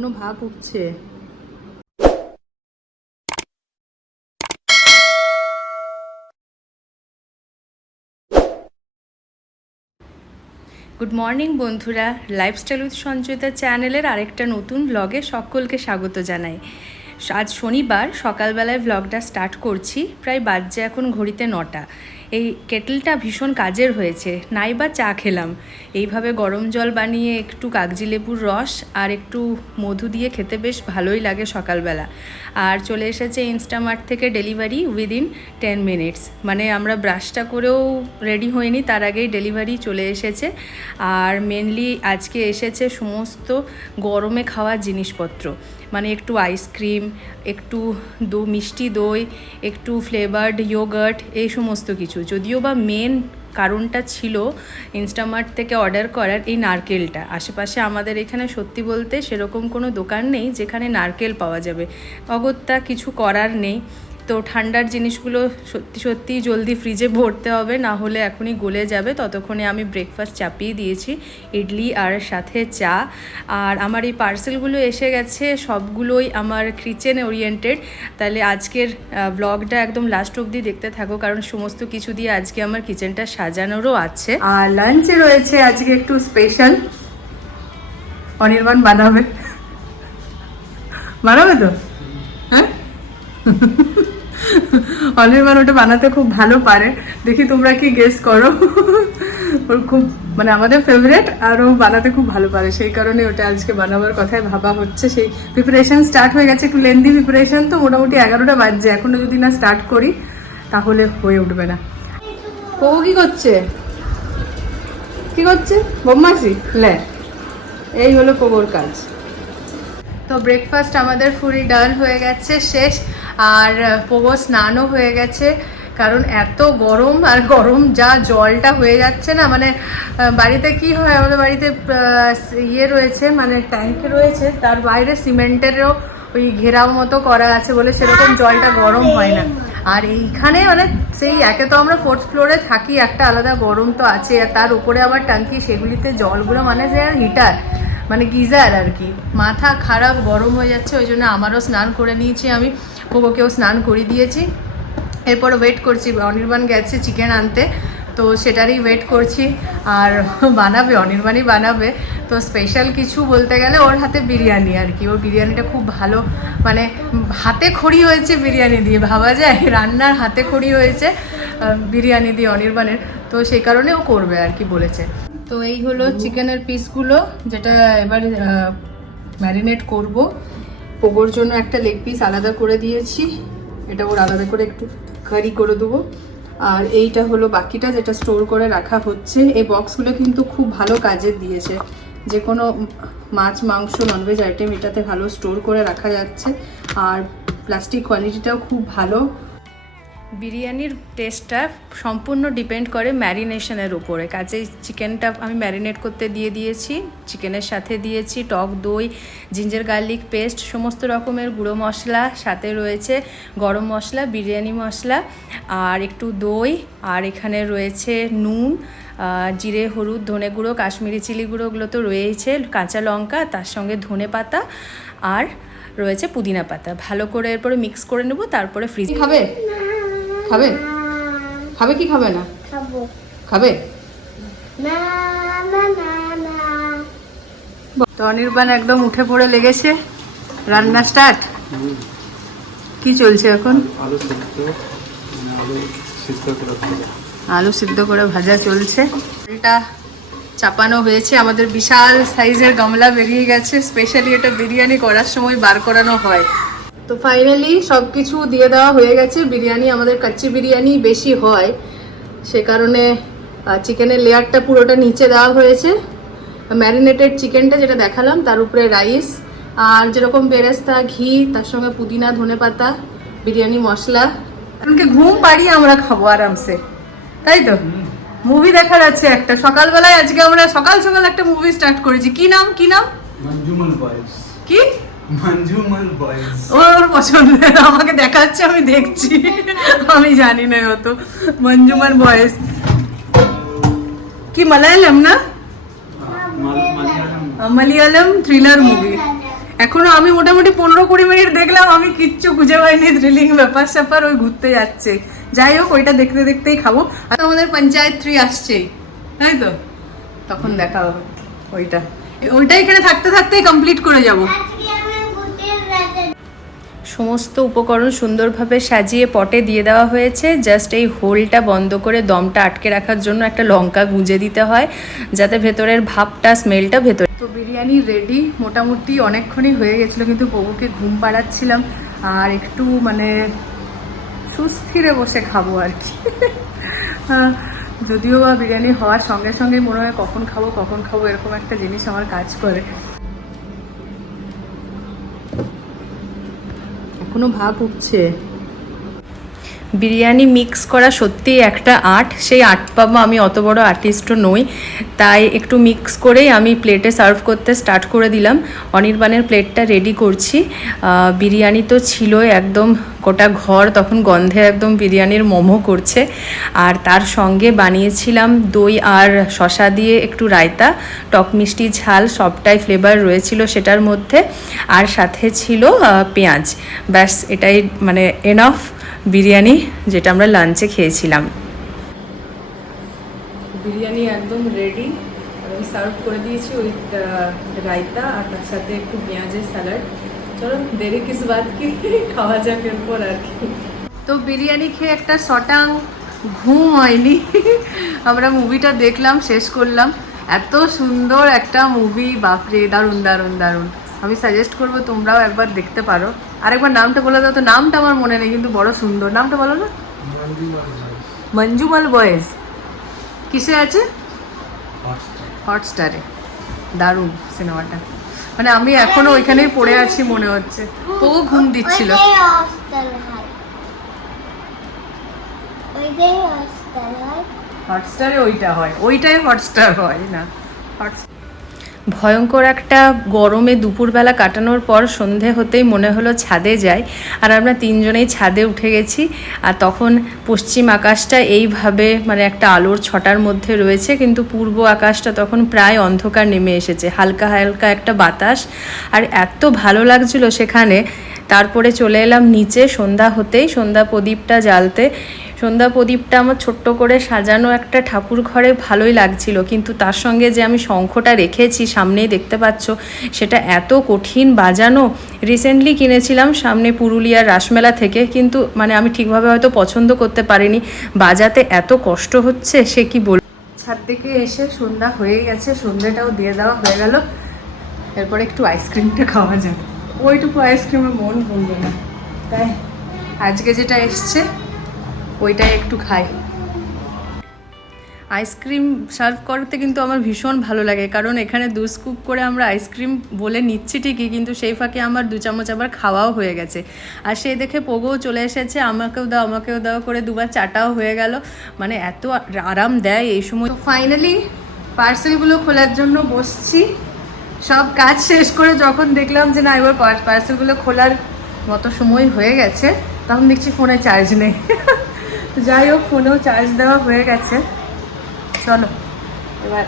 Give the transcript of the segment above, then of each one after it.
এখনও ভাপ উঠছে। গুড মর্নিং বন্ধুরা। লাইফস্টাইল উইথ সঞ্চয়িতা চ্যানেলের আরেকটা নতুন ব্লগে সকলকে স্বাগত জানাই। আজ শনিবার সকালবেলায় ব্লগটা স্টার্ট করছি। প্রায় বাজছে এখন ঘড়িতে নটা। এই কেটলটা ভীষণ কাজের হয়েছে, নাই বা চা খেলাম। এইভাবে গরম জল বানিয়ে একটু কাগজি লেবুর রস আর একটু মধু দিয়ে খেতে বেশ ভালোই লাগে সকালবেলা। আর চলে এসেছে ইনস্টামার্ট থেকে ডেলিভারি উইদিন টেন মিনিটস। মানে আমরা ব্রাশটা করেও রেডি হইনি, তার আগেই ডেলিভারি চলে এসেছে। আর মেনলি আজকে এসেছে সমস্ত গরমে খাওয়া জিনিসপত্র। মানে একটু আইসক্রিম একটু দো মিষ্টি দই, একটু ফ্লেভার্ড ইয়োগার্ট এই সমস্ত কিছু। যদিও বা মেন কারণটা ছিল ইনস্টামার্ট থেকে অর্ডার করার এই নারকেলটা। আশেপাশে আমাদের এখানে সত্যি বলতে সেরকম কোনো দোকান নেই যেখানে নারকেল পাওয়া যাবে। অগত্যা কিছু করার নেই। তো ঠান্ডার জিনিসগুলো সত্যি সত্যি জলদি ফ্রিজে ভরতে হবে, না হলে এখনই গলে যাবে। ততক্ষণে আমি ব্রেকফাস্ট চাপিয়ে দিয়েছি, ইডলি আর সাথে চা। আর আমার এই পার্সেলগুলো এসে গেছে, সবগুলোই আমার কিচেন ওরিয়েন্টেড তাহলে আজকের ব্লগটা একদম লাস্ট অবধি দেখতে থাকো, কারণ সমস্ত কিছু দিয়ে আজকে আমার কিচেনটা সাজানোরও আছে। আর লাঞ্চে রয়েছে আজকে একটু স্পেশাল অনির্বাণ বানাবে। বানাবে তো? হ্যাঁ? অনির্বাণ ওটা বানাতে খুব ভালো পারে। দেখি তোমরা কি গেস করো। ওর খুব মানে আমাদের ফেভারেট আর ও বানাতে খুব ভালো পারে। সেই কারণে ওটা আজকে বানাবার কথাই ভাবা হচ্ছে। সেই প্রিপারেশন স্টার্ট হয়ে গেছে, একটু লেন্দি প্রিপারেশন তো মোটামুটি এগারোটা বাজছে। এখনও যদি না স্টার্ট করি, তাহলে হয়ে উঠবে না। ও কি করছে? কি করছে? বম্মাসি লে, এই হলো কোবর কাজ। তো ব্রেকফাস্ট আমাদের ফুলি ডান হয়ে গেছে, শেষ। আর পোগো স্নানও হয়ে গেছে। কারণ এত গরম আর গরম যা জলটা হয়ে যাচ্ছে না মানে বাড়িতে কি হয়, আমাদের বাড়িতে ইয়ে রয়েছে মানে ট্যাঙ্ক রয়েছে। তার বাইরে সিমেন্টেরও ওই ঘেরাও মতো করা আছে বলে সেরকম জলটা গরম হয় না। আর এইখানে মানে সেই একে তো আমরা ফোর্থ ফ্লোরে থাকি, একটা আলাদা গরম তো আছে আর তার উপরে আবার ট্যাঙ্কি সেগুলিতে জলগুলো মানে যে হিটার। মানে গিজার আর কি। মাথা খারাপ, গরম হয়ে যাচ্ছে, ওই জন্য আমারও স্নান করে নিয়েছি আমি। পোকোকেও স্নান করে দিয়েছি। এরপর ওয়েট করছি, অনির্বাণ গেছে চিকেন আনতে। তো সেটারই ওয়েট করছি। আর বানাবে, অনির্বাণই বানাবে। তো স্পেশাল কিছু বলতে গেলে ওর হাতে বিরিয়ানি আর কি। ওর বিরিয়ানিটা খুব ভালো। মানে হাতে খড়ি হয়েছে বিরিয়ানি দিয়ে, ভাবা যায়? রান্নার হাতে খড়ি হয়েছে বিরিয়ানি দিয়ে অনির্বাণের। তো সেই কারণে ও করবে আর কি বলেছে। তো এই হলো চিকেনের পিসগুলো যেটা এবার ম্যারিনেট করব। পোগোর জন্য একটা লেগ পিস আলাদা করে দিয়েছি। এটা ওর আলাদা করে একটু কারি করে দেবো। আর এইটা হলো বাকিটা যেটা স্টোর করে রাখা হচ্ছে। এই বক্সগুলো কিন্তু খুব ভালো কাজে দিয়েছে। যে কোনো মাছ মাংস ননভেজ আইটেম এটাতে ভালো স্টোর করে রাখা যাচ্ছে। আর প্লাস্টিক কোয়ালিটিটাও খুব ভালো। বিরিয়ানির টেস্টটা সম্পূর্ণ ডিপেন্ড করে ম্যারিনেশনের উপরে। কাজেই চিকেনটা আমি ম্যারিনেট করতে দিয়ে দিয়েছি চিকেনের সাথে দিয়েছি, টক দই জিঞ্জার গার্লিক পেস্ট সমস্ত রকমের গুঁড়ো মশলা সাথে রয়েছে, গরম মশলা, বিরিয়ানি মশলা, আর একটু দই, আর এখানে রয়েছে নুন জিরে, হলুদ, ধনে গুঁড়ো, কাশ্মীরি চিলি গুঁড়ো ওগুলো তো রয়েছে কাঁচা লঙ্কা, তার সঙ্গে ধনে পাতা, আর রয়েছে পুদিনা পাতা। ভালো করে এরপরে মিক্স করে নেব, তারপরে ফ্রিজ খাবে খাবে? খাবে কি খাবে না? খাবে। না না না না। তো অনির্বাণ একদম উঠে পড়ে লেগেছে। রান্না স্টার্ট কি চলছে এখন? আলু সিদ্ধ মানে আলু সিদ্ধ করে আলু সিদ্ধ করে ভাজা চলছে। এটা চাপানো হয়েছে। আমাদের বিশাল সাইজের গামলা বেরিয়ে গেছে। স্পেশালি এটা বিরিয়ানি করার সময় বার করানো হয়। তো ফাইনালি সব কিছু দিয়ে দেওয়া হয়ে গেছে। বিরিয়ানি আমাদের কাচ্চি বিরিয়ানি বেশি হয়। সে কারণে চিকেনের লেয়ারটা পুরোটা নিচে দেওয়া হয়েছে। ম্যারিনেটেড চিকেনটা যেটা দেখালাম তার উপরে রাইস আর যেরকম বেরেস্তা ঘি তার সঙ্গে পুদিনা ধনেপাতা বিরিয়ানি মশলা। ঘুম পাড়িয়ে আমরা খাব আরামসে। তাই তো? মুভি দেখার আছে একটা। সকালবেলায় আজকে আমরা সকাল সকাল একটা মুভি স্টার্ট করেছি। কি নাম? কি নাম? কি? মঞ্জুমল বয়েস ওর পছন্দের আমাকে দেখাচ্ছে আমি দেখছি। আমি জানি না অত মঞ্জুমার বয়েস কি মালায়ালাম না? মালয়ালম। মালায়ালাম থ্রিলার মুভি এখনও আমি মোটামুটি পনেরো কুড়ি মিনিট দেখলাম আমি কিচ্ছু খুঁজে পাইনি থ্রিলিং ব্যাপার স্যাপার ওই ঘুরতে যাচ্ছে। যাই হোক ওইটা দেখতে দেখতেই খাব। আর আমাদের পঞ্চায়েত থ্রি আসছেই তাই তো? তখন দেখা হবে ওইটা। ওইটা এখানে থাকতে থাকতেই কমপ্লিট করে যাব আজকে আমি ভূতের রাজা সমস্ত উপকরণ সুন্দরভাবে সাজিয়ে পটে দিয়ে দেওয়া হয়েছে। জাস্ট এই হোলটা বন্ধ করে দমটা আটকে রাখার জন্য একটা লঙ্কা গুঁজে দিতে হয়, যাতে ভেতরের ভাবটা স্মেলটা ভেতরে তো বিরিয়ানি রেডি মোটামুটি অনেকক্ষণই হয়ে গেছিল, কিন্তু বউকে ঘুম পাড়াচ্ছিলাম, আর একটু মানে সুস্থিরে বসে খাব আর কি। যদিও বা বিরিয়ানি হওয়ার সঙ্গে সঙ্গে মনে হয় কখন খাব কখন খাব, এরকম একটা জিনিস আমার কাজ করে। এখনও ভাব উঠছে বিরিয়ানি মিক্স করা সত্যিই একটা আর্ট। সেই আর্ট পাবো, আমি অত বড় আর্টিস্টও নই। তাই একটু মিক্স করেই আমি প্লেটে সার্ভ করতে স্টার্ট করে দিলাম। অনির্বাণের প্লেটটা রেডি করছি। বিরিয়ানি তো ছিলই একদম গোটা ঘর, তখন গন্ধে একদম বিরিয়ানির মোমো করছে। আর তার সঙ্গে বানিয়েছিলাম দই আর শশা দিয়ে একটু রায়তা। টক মিষ্টি ঝাল, সবটাই ফ্লেভার রয়েছিল সেটার মধ্যে। আর সাথে ছিল পেঁয়াজ। ব্যাস, এটাই মানে এনাফ বিরিয়ানি যেটা আমরা লাঞ্চে খেয়েছিলাম। বিরিয়ানি একদম রেডি আমি সার্ভ করে দিয়েছি ওই রায়তা আর তার সাথে একটু পেঁয়াজের স্যালাড চলো দেরি কিস বাদ কি খাওয়া যাক এরপর আর কি। তো বিরিয়ানি খেয়ে একটা শটাং ঘুম হয়নি। আমরা মুভিটা দেখলাম শেষ করলাম। এত সুন্দর একটা মুভি বাপরে দারুণ দারুণ দারুণ। আমি সাজেস্ট করব তোমরাও একবার দেখতে পারো। আরেকবার নামটা বলে দাও তো নামটা আমার মনে নেই কিন্তু বড় সুন্দর। নামটা বলো না? মঞ্জুমাল বয়েজ। কিসে আছে? হটস্টারে দারুণ সিনেমাটা। মানে আমি এখনও ওইখানেই পড়ে আছি মনে হচ্ছে। ও ঘুম দিচ্ছিল। হটস্টারে ওইটা হয়। ওইটাই হটস্টার হয় না। হটস্টার ভয়ঙ্কর একটা গরমে দুপুরবেলা কাটানোর পর সন্ধে হতেই মনে হলো ছাদে যাই। আর আমরা তিনজনেই ছাদে উঠে গেছি। আর তখন পশ্চিম আকাশটা এইভাবে মানে একটা আলোর ছটার মধ্যে রয়েছে, কিন্তু পূর্ব আকাশটা তখন প্রায় অন্ধকার নেমে এসেছে। হালকা হালকা একটা বাতাস। আর এত ভালো লাগছিল সেখানে। তারপরে চলে এলাম নিচে। সন্ধ্যা হতেই সন্ধ্যা প্রদীপটা জ্বালতে সন্ধ্যা প্রদীপটা আমার ছোট্ট করে সাজানো একটা ঠাকুর ঘরে ভালোই লাগছিল। কিন্তু তার সঙ্গে যে আমি শঙ্খটা রেখেছি, সামনেই দেখতে পাচ্ছ, সেটা এত কঠিন বাজানো। রিসেন্টলি কিনেছিলাম সামনে পুরুলিয়ার রাসমেলা থেকে, কিন্তু মানে আমি ঠিকভাবে হয়তো পছন্দ করতে পারিনি। বাজাতে এত কষ্ট হচ্ছে, সে কি বল ছাদ থেকে এসে সন্ধ্যা হয়ে গেছে, সন্ধ্যাটাও দিয়ে দেওয়া হয়ে গেল। এরপরে একটু আইসক্রিমটা খাওয়া যাবে ওইটুকু আইসক্রিমে মন ভুলবে না। তাই আজকে যেটা এসছে ওইটাই একটু খাই। আইসক্রিম সার্ভ করতে কিন্তু আমার ভীষণ ভালো লাগে, কারণ এখানে দু স্কুপ করে আমরা আইসক্রিম বলে নিচ্ছি ঠিকই, কিন্তু সেই ফাঁকে আমার দু চামচ আবার খাওয়াও হয়ে গেছে। আর সেই দেখে পোগোও চলে এসেছে, আমাকেও দাও আমাকেও দাও করে দুবার চাটাও হয়ে গেল। মানে এত আরাম দেয় এই সময়। ফাইনালি পার্সেলগুলো খোলার জন্য বসছি। সব কাজ শেষ করে যখন দেখলাম যে না, এবার পার্সেলগুলো খোলার মতো সময় হয়ে গেছে, তখন দেখছি ফোনে চার্জ নেই। তো যাই হোক, ফোনেও চার্জ দেওয়া হয়ে গেছে। চলো, এবার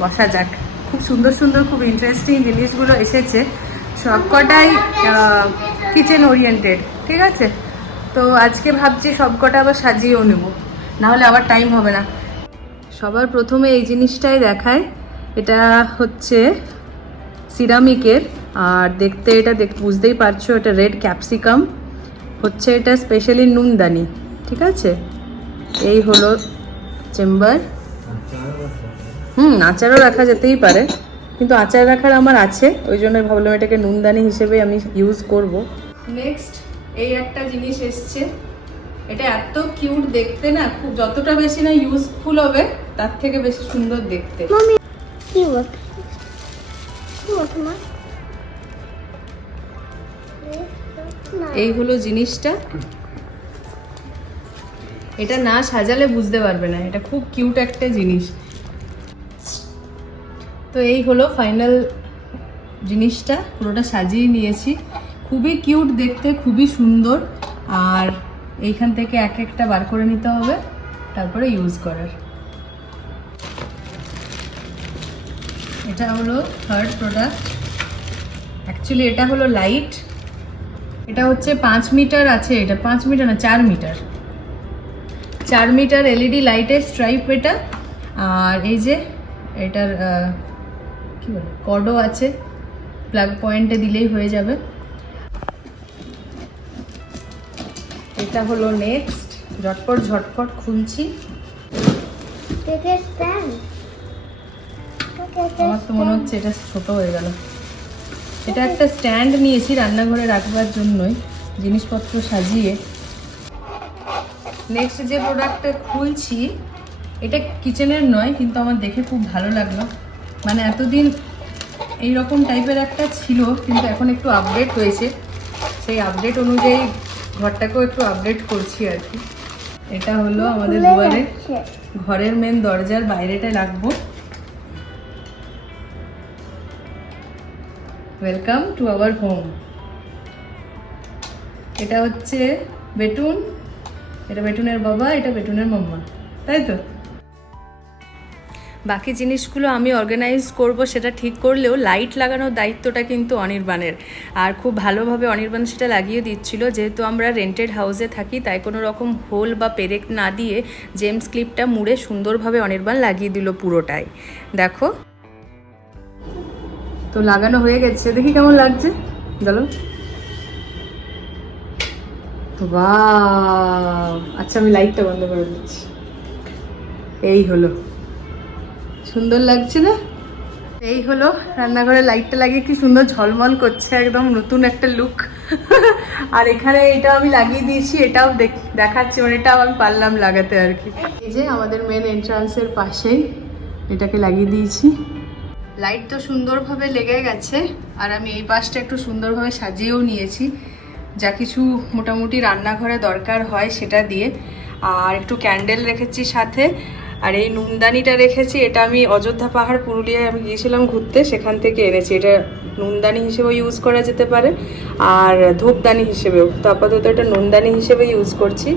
বসা যাক। খুব সুন্দর সুন্দর, খুব ইন্টারেস্টিং জিনিসগুলো এসেছে। সবকটাই কিচেন ওরিয়েন্টেড ঠিক আছে? তো আজকে ভাবছি সবকটা আবার সাজিয়েও নেব। নাহলে আবার টাইম হবে না। সবার প্রথমে এই জিনিসটাই দেখায়। এটা হচ্ছে সিরামিকের আর দেখতে এটা দেখ বুঝতেই পারছ, এটা রেড ক্যাপসিকাম হচ্ছে এটা স্পেশালি নুনদানি ঠিক আছে? এই হলো চেম্বার। হুম, আচারও রাখা যেতেই পারে, কিন্তু আচার রাখার আমার আছে, ওই জন্য ভাবলাম এটাকে নুনদানি হিসেবে আমি ইউজ করব। নেক্সট এই একটা জিনিস এসছে, এটা এত কিউট দেখতে না, খুব যতটা বেশি না ইউজফুল হবে, তার থেকে বেশি সুন্দর দেখতে। কি কি মা এই হলো জিনিসটা। এটা না সাজালে বুঝতে পারবে না। এটা খুব কিউট একটা জিনিস। তো এই হলো ফাইনাল জিনিসটা। পুরোটা সাজিয়ে নিয়েছি। খুবই কিউট দেখতে, খুবই সুন্দর। আর এইখান থেকে এক একটা বার করে নিতে হবে। তারপরে ইউজ করার। এটা হলো থার্ড প্রোডাক্ট অ্যাকচুয়ালি এটা হলো লাইট এটা হচ্ছে পাঁচ মিটার আছে এটা পাঁচ মিটার না চার মিটার। চার মিটার এলইডি লাইটের স্ট্রাইপ এটা আর এই যে এটার কি বলে কডও আছে প্লাগ পয়েন্টে দিলেই হয়ে যাবে। এটা হলো নেক্সট ঝটপট ঝটপট খুলছি। আমার তো মনে হচ্ছে এটা ছোট হয়ে গেল। এটা একটা স্ট্যান্ড নিয়েছি রান্নাঘরে রাখবার জন্যই জিনিসপত্র সাজিয়ে। নেক্সট যে প্রোডাক্টটা খুলছি এটা কিচেনের নয় কিন্তু আমার দেখে খুব ভালো লাগল। মানে এতদিন এই রকম টাইপের একটা ছিল কিন্তু এখন একটু আপডেট হয়েছে। সেই আপডেট অনুযায়ী ঘরটাকেও একটু আপডেট করছি আর কি। এটা হলো আমাদের দুয়ারে ঘরের মেন দরজার বাইরেটা রাখব। ওয়েলকাম টু আওয়ার হোম এটা হচ্ছে বেটুন, এটা বেটুনের বাবা, এটা বেটুনের মাম্মা, তাই তো? বাকি জিনিসগুলো আমি অর্গানাইজ করব, সেটা ঠিক করলেও লাইট লাগানোর দায়িত্বটা কিন্তু অনির্বাণের। আর খুব ভালোভাবে অনির্বাণ সেটা লাগিয়ে দিচ্ছিল, যেহেতু আমরা রেন্টেড হাউসে থাকি, তাই কোনো রকম হোল বা পেরেক না দিয়ে জেমস ক্লিপটা মুড়ে সুন্দরভাবে অনির্বাণ লাগিয়ে দিল পুরোটাই। দেখো। তো লাগানো হয়ে গেছে। দেখি কেমন লাগছে। বাহ! আচ্ছা আমি লাইটটা বন্ধ করে দিচ্ছি। এই হলো। সুন্দর লাগছে না? এই হলো। রান্নাঘরে লাইটটা লাগিয়ে কি সুন্দর ঝলমল করছে একদম নতুন একটা লুক আর এখানে এটা আমি লাগিয়ে দিয়েছি, এটাও দেখ- দেখাচ্ছি মানে এটাও আমি পারলাম লাগাতে আর কি। এই যে আমাদের মেন এন্ট্রান্সের পাশেই এটাকে লাগিয়ে দিয়েছি। লাইট তো সুন্দরভাবে লেগে গেছে, আর আমি এই পাশটা একটু সুন্দরভাবে সাজিয়েও নিয়েছি। যা কিছু মোটামুটি রান্নাঘরে দরকার হয় সেটা দিয়ে। আর একটু ক্যান্ডেল রেখেছি সাথে, আর এই নুনদানিটা রেখেছি, এটা আমি অযোধ্যা পাহাড় পুরুলিয়ায় আমি গিয়েছিলাম ঘুরতে, সেখান থেকে এনেছি। এটা নুনদানি হিসেবেও ইউজ করা যেতে পারে, আর ধূপদানি হিসেবেও। তো আপাতত এটা নুনদানি হিসেবে ইউজ করছি।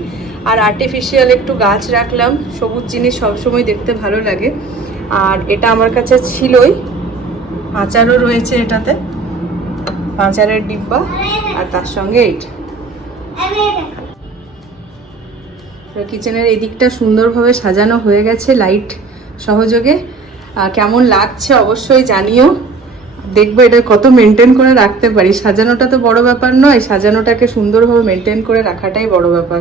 আর আর্টিফিশিয়াল একটু গাছ রাখলাম, সবুজ জিনিস সবসময় দেখতে ভালো লাগে। আর এটা আমার কাছে ছিলই। আচারও রয়েছে এটাতে। আচারের ডিব্বা আর তার সঙ্গে এইটা। কিচেনের এই দিকটা সুন্দরভাবে সাজানো হয়ে গেছে লাইট সহযোগে। কেমন লাগছে অবশ্যই জানিও। দেখব এটা কত মেনটেন করে রাখতে পারি। সাজানোটা তো বড় ব্যাপার নয়, সাজানোটাকে সুন্দরভাবে মেনটেন করে রাখাটাই বড় ব্যাপার।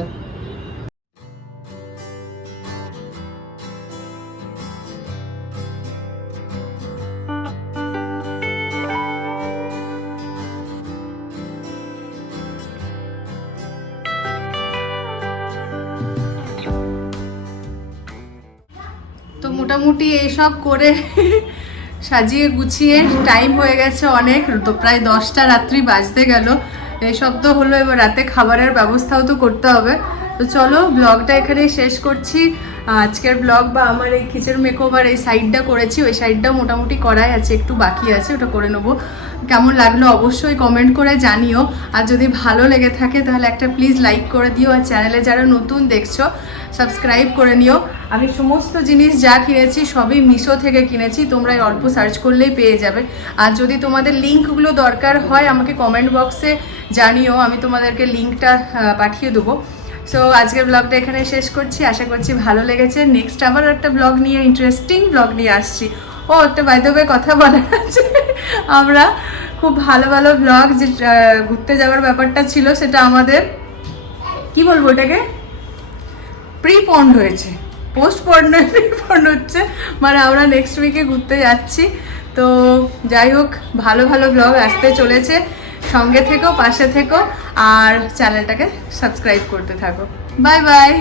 মোটামুটি এইসব করে সাজিয়ে গুছিয়ে টাইম হয়ে গেছে অনেক, তো প্রায় দশটা রাত্রি বাজতে গেল। এইসব তো হলো, এবার রাতে খাবারের ব্যবস্থাও তো করতে হবে। তো চলো ব্লগটা এখানেই শেষ করছি। আজকের ব্লগ বা আমার এই কিচেন মেকওভার এই সাইডটা করেছি, ওই সাইডটা মোটামুটি করাই আছে, একটু বাকি আছে, ওটা করে নেব। কেমন লাগল অবশ্যই কমেন্ট করে জানিও। আর যদি ভালো লেগে থাকে তাহলে একটা প্লিজ লাইক করে দিও। আর চ্যানেলে যারা নতুন দেখছ সাবস্ক্রাইব করে নিও। আমি সমস্ত জিনিস যা কিনেছি সবই মিশো থেকে কিনেছি, তোমরা অল্প সার্চ করলেই পেয়ে যাবে। আর যদি তোমাদের লিঙ্কগুলো দরকার হয়, আমাকে কমেন্ট বক্সে জানিও, আমি তোমাদেরকে লিঙ্কটা পাঠিয়ে দেবো। সো আজকের ব্লগটা এখানে শেষ করছি। আশা করছি ভালো লেগেছে। নেক্সট আবার একটা ব্লগ নিয়ে ইন্টারেস্টিং ব্লগ নিয়ে আসছি। ও, একটা বাইদবে কথা বলার আছে। আমরা খুব ভালো ভালো ব্লগ যে ঘুরতে যাওয়ার ব্যাপারটা ছিল, সেটা আমাদের, কি বলব এটাকে প্রি পন্ড হয়েছে। পোস্ট পন্ড নয় প্রি পন্ড হচ্ছে। মানে আমরা নেক্সট উইকে ঘুরতে যাচ্ছি। তো যাই হোক, ভালো ভালো ব্লগ আসতে চলেছে। সঙ্গে থেকো, পাশে থেকো, আর চ্যানেলটাকে সাবস্ক্রাইব করতে থাকো। Bye by